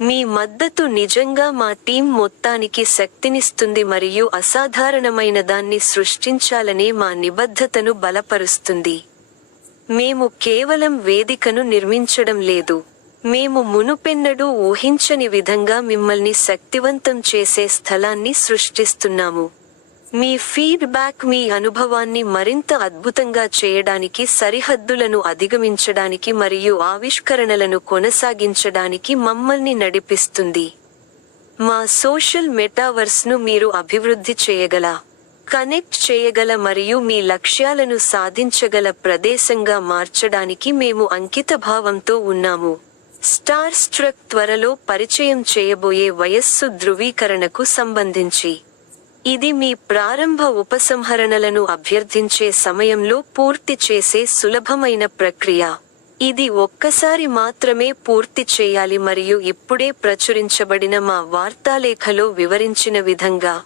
మీ మద్దతు నిజంగా మా టీం మొత్తానికి శక్తినిస్తుంది మరియు అసాధారణమైన దాన్ని సృష్టించాలనే మా నిబద్ధతను బలపరుస్తుంది. మేము కేవలం వేదికను నిర్మించడం లేదు. మేము మునుపెన్నడూ ఊహించని విధంగా మిమ్మల్ని శక్తివంతం చేసే స్థలాన్ని సృష్టిస్తున్నాము. మీ ఫీడ్బ్యాక్ మీ అనుభవాన్ని మరింత అద్భుతంగా చేయడానికి, సరిహద్దులను అధిగమించడానికి మరియు ఆవిష్కరణలను కొనసాగించడానికి మమ్మల్ని నడిపిస్తుంది. మా సోషల్ మెటావర్స్ను మీరు అభివృద్ధి చేయగల, కనెక్ట్ చేయగల మరియు మీ లక్ష్యాలను సాధించగల ప్రదేశంగా మార్చడానికి మేము అంకితభావంతో ఉన్నాము. స్టార్ స్ట్రక్ త్వరలో పరిచయం చేయబోయే వయస్సు ధృవీకరణకు సంబంధించి. ఇది మీ ప్రారంభ ఉపసంహరణలను అభ్యర్థించే సమయంలో పూర్తి చేసే సులభమైన ప్రక్రియ. ఇది ఒక్కసారి మాత్రమే పూర్తి చేయాలి మరియు ఇప్పుడే ప్రచురించబడిన మా వార్తాలేఖలో వివరించిన విధంగా.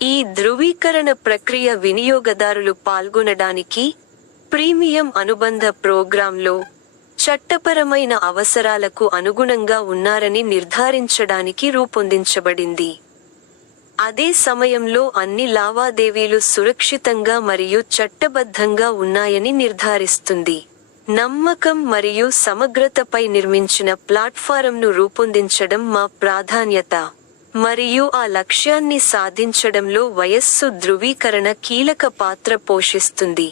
ఈ ధృవీకరణ ప్రక్రియ వినియోగదారులు పాల్గొనడానికి, ప్రీమియం అనుబంధ ప్రోగ్రాంలో చట్టపరమైన అవసరాలకు అనుగుణంగా ఉన్నారని నిర్ధారించడానికి రూపొందించబడింది. అదే సమయంలో అన్ని లావాదేవీలు సురక్షితంగా మరియు చట్టబద్ధంగా ఉన్నాయని నిర్ధారిస్తుంది. నమ్మకం మరియు సమగ్రతపై నిర్మించిన ప్లాట్ఫారంను రూపొందించడం మా ప్రాధాన్యత, మరియు ఆ లక్ష్యాన్ని సాధించడంలో వయస్సు ధృవీకరణ కీలక పాత్ర పోషిస్తుంది.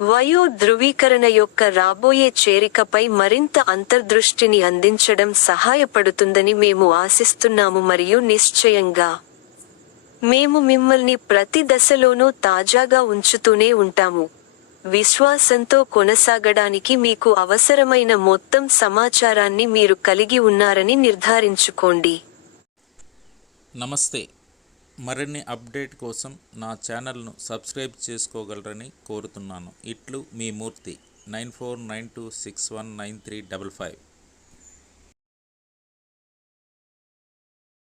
వయో ధృవీకరణ యొక్క రాబోయే చేరికపై మరింత అంతర్దృష్టిని అందించడం సహాయపడుతుందని మేము ఆశిస్తున్నాము మరియు నిశ్చయంగా, మేము మిమ్మల్ని ప్రతి దశలోనూ తాజాగా ఉంచుతూనే ఉంటాము. విశ్వాసంతో కొనసాగడానికి మీకు అవసరమైన మొత్తం సమాచారాన్ని మీరు కలిగి ఉన్నారని నిర్ధారించుకోండి. నమస్తే. మరిన్ని అప్డేట్ కోసం నా ఛానల్ను సబ్స్క్రైబ్ చేసుకోగలరని కోరుతున్నాను. ఇట్లు మీ మూర్తి. 9492619355